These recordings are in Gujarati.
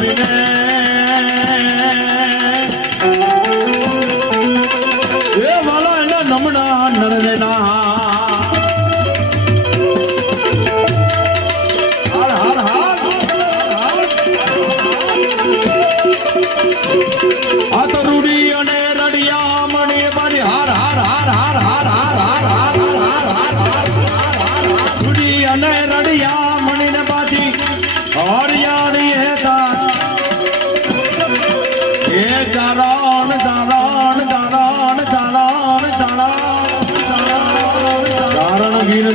વિને એ વાલા એના નમણા નરને ના હાર હાર હાર આતરૂડી અને રડિયા મણી બારી હાર હાર હાર હાર હાર હાર હાર હાર હાર હાર હાર હાર રૂડી અને રડિયા મણીને બાજી હાર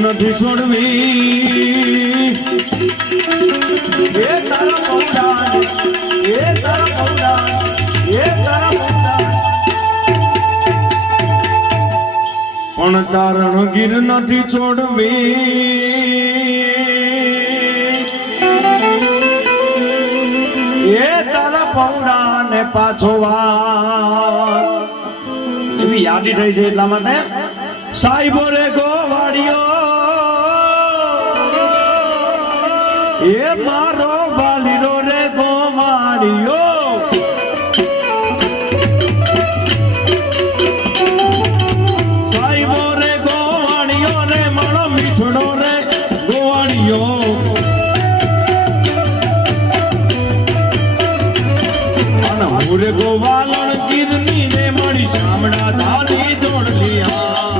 નથી છોડવી. પણ તારણ ગીર નથી છોડવી. એ તારા પૌડા ને પાછો વાર. એવી યાદી થઈ છે એટલા માટે. સાહેબો રે ગોવાડિયો એ મારો બાલીરો રે સાહેબો રે ગોવાણિયો રે, મારો મીઠડો રે ગોવાણિયો અને રે ગોવાલણ ગીરની રે મળી શામળા ધારી જોડલિયા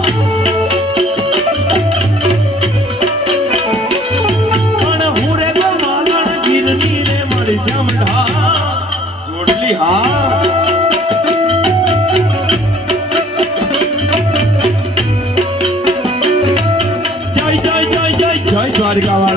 જોડલી હા. દ્વારકા